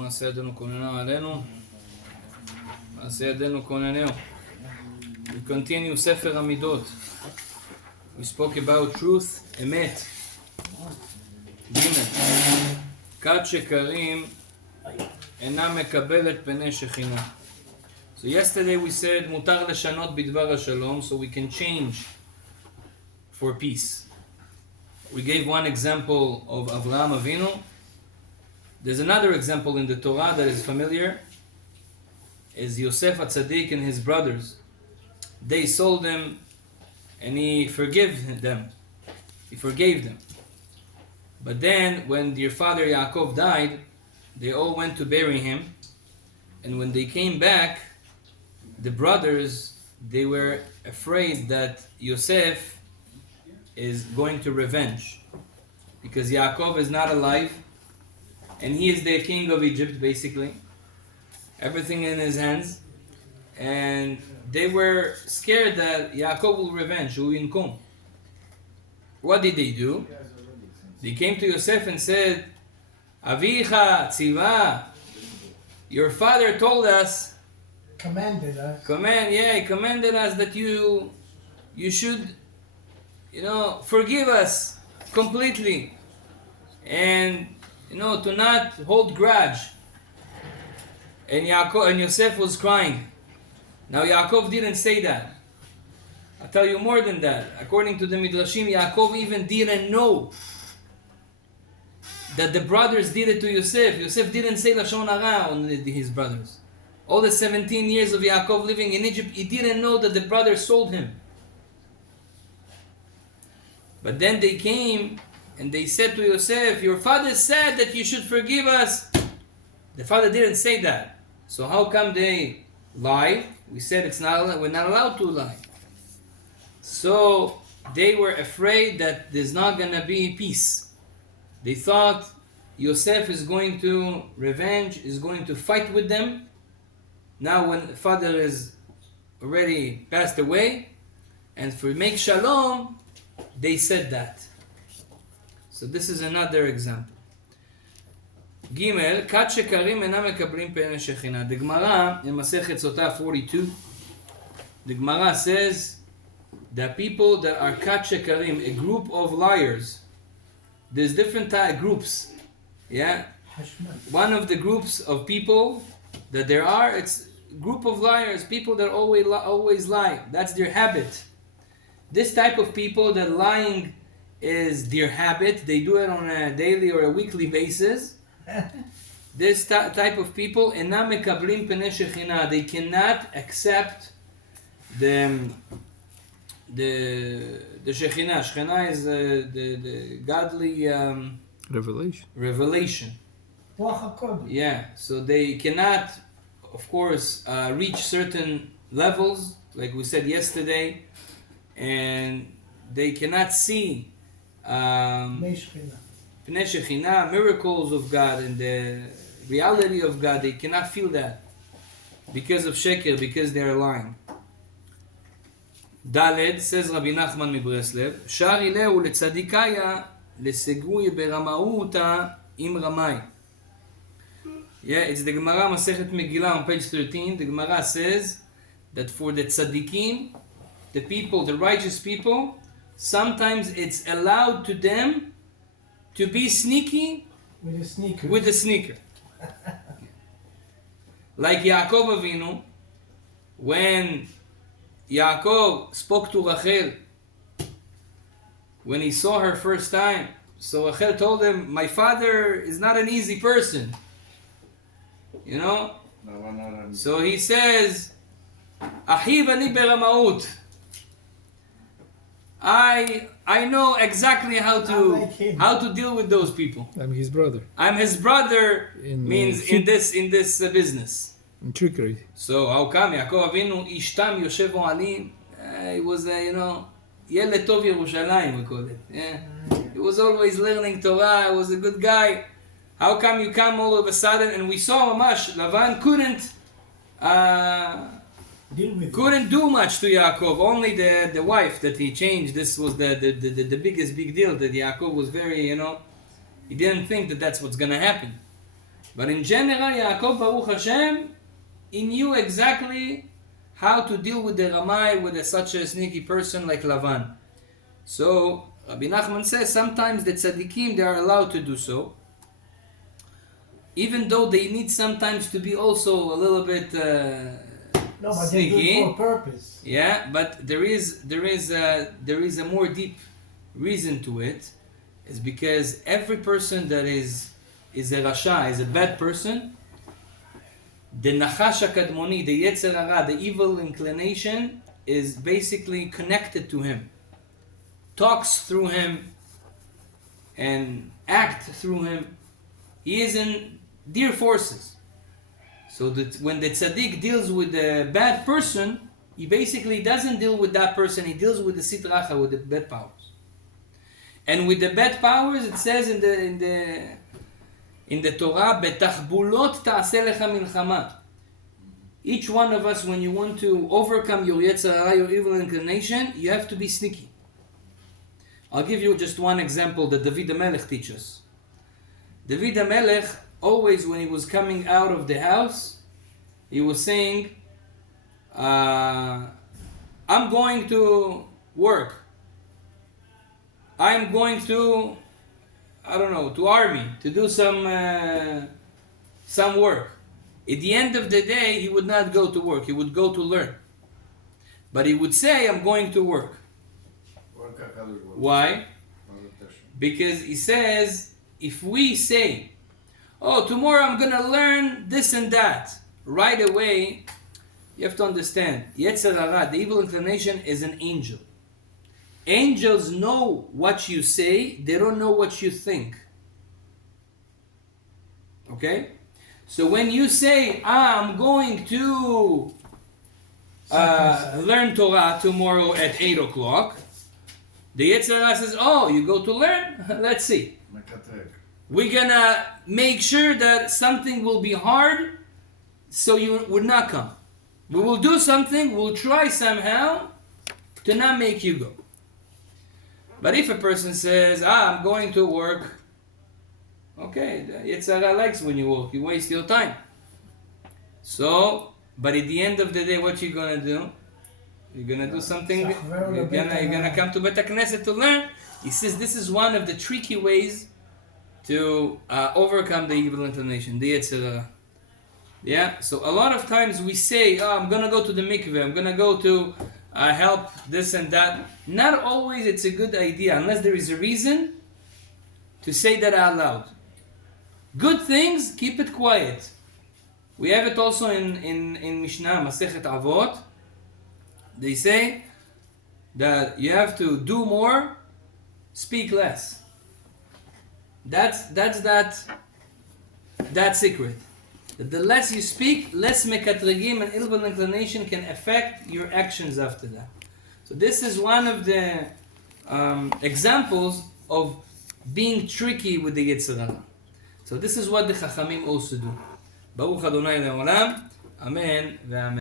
מעשה ידינו כוננו עלינו, מעשה ידינו כוננהו. We continue ספר המידות. We spoke about truth, אמת. ג' כת שקרים אינה מקבלת פני שכינה. So yesterday we said מותר לשנות בדבר השלום, so we can change for peace. We gave one example of Avraham Avinu. There's another example in the Torah that is familiar, is Yosef Tzadik and his brothers. They sold him and he forgave them. He forgave them. But then when their father Yaakov died, they all went to bury him. And when they came back, the brothers, they were afraid that Yosef is going to revenge. Because Yaakov is not alive. And he is the king of Egypt, basically. Everything in his hands. And they were scared that Yaakov will revenge, will income. What did they do? They came to Yosef and said, Avicha, Tziva, your father told us, commanded us. He commanded us that you should, forgive us completely. And to not hold grudge. And Yosef was crying. Now Yaakov didn't say that. I'll tell you more than that. According to the Midrashim, Yaakov even didn't know that the brothers did it to Yosef. Yosef didn't say Lashon Hara on his brothers. All the 17 years of Yaakov living in Egypt, he didn't know that the brothers sold him. But then they came and they said to Yosef, your father said that you should forgive us. The father didn't say that. So how come they lie? We said we're not allowed to lie. So they were afraid that there's not going to be peace. They thought Yosef is going to revenge, is going to fight with them. Now when the father is already passed away, and for make shalom, they said that. So this is another example. ג' כת שקרים אינם מקבלים פני שכינה. The Gemara in Masechet Sotah 42, the Gemara says that people that are כת שקרים, a group of liars, there's different groups. Yeah? One of the groups of people that there are, it's a group of liars, people that always lie. That's their habit. This type of people that lying is their habit, they do it on a daily or a weekly basis. This type of people, אינם מקבלים פני שכינה, they cannot accept the Shechina. Shechina is the godly revelation. Yeah, so they cannot, of course, reach certain levels, like we said yesterday, and they cannot see Pnei Shechina, miracles of God and the reality of God. They cannot feel that because of Sheker, because they are lying. Daled, says Rabbi Nachman mi Breslov, Shari leu letzadikaya lesegui beramauta im ramai. Yeah, it's the Gemara Masechet Megillah on page 13. The Gemara says that for the tzadikim, the people, the righteous people, sometimes it's allowed to them to be sneaky with a sneaker. Like Yaakov Avinu, when Yaakov spoke to Rachel, when he saw her first time, so Rachel told him, my father is not an easy person. So he says, Ahiv ani beramaut. I know exactly how to deal with those people. I'm his brother. I'm his brother means in this business. In trickery. So how come Yaakov Avinu ishtam yoshev oalim? He was ילד טוב ירושלים, we call it. Yeah. He was always learning Torah. He was a good guy. How come you come all of a sudden? And we saw Mamash, Lavan couldn't do much to Yaakov. Only the wife that he changed. This was the biggest big deal, that Yaakov was very, he didn't think that that's what's going to happen. But in general, Yaakov Baruch Hashem, he knew exactly how to deal with the Ramai, with such a sneaky person like Lavan. So r.Nachman says sometimes the Tzadikim, they are allowed to do so, even though they need sometimes to be also a little bit No, but they sneaky. do it for a purpose. Yeah, but there is a more deep reason to it. Is because every person that is a rasha, is a bad person, the nachash kadmoni, the yetzer hara, the evil inclination, is basically connected to him, talks through him, and act through him. He is in dear forces. So that when the tzaddik deals with the bad person, he basically doesn't deal with that person. He deals with the sitracha, with the bad powers. And with the bad powers, it says in the Torah, "Betachbulot ta'aseh lecha milchama." Each one of us, when you want to overcome your yetzer hara, your evil inclination, you have to be sneaky. I'll give you just one example that David HaMelech teaches. David HaMelech, always when he was coming out of the house, he was saying, "I'm going to work. I'm going to, to army, to do some work." At the end of the day, he would not go to work. He would go to learn. But he would say, "I'm going to work." Why? Because he says, if we say, "Oh, tomorrow I'm going to learn this and that," right away, you have to understand, Yetzer hara, the evil inclination, is an angel. Angels know what you say, they don't know what you think. Okay? So when you say, "I'm going to learn Torah tomorrow at 8 o'clock, the Yetzer hara says, "Oh, you go to learn? Let's see. We're gonna make sure that something will be hard, so you would not come. We will do something, we'll try somehow to not make you go." But if a person says, "I'm going to work," okay, Yetzer hara likes when you work, you waste your time. So, but at the end of the day, what you gonna do? You're gonna do something, you're gonna come to Bet HaKnesset to learn. He says this is one of the tricky ways to overcome the evil inclination, the Yetzer hara. Yeah, so a lot of times we say, "Oh, I'm gonna go to the mikveh, I'm gonna go to help this and that." Not always it's a good idea, unless there is a reason to say that out loud. Good things, keep it quiet. We have it also in Mishnah, Masechet Avot. They say that you have to do more, speak less. That's that secret. That the less you speak, less mekatregim and evil inclination can affect your actions after that. So this is one of the examples of being tricky with the Yetzer hara. So this is what the Chachamim also do. Baruch Adonai Le'olam. Amen ve'amen.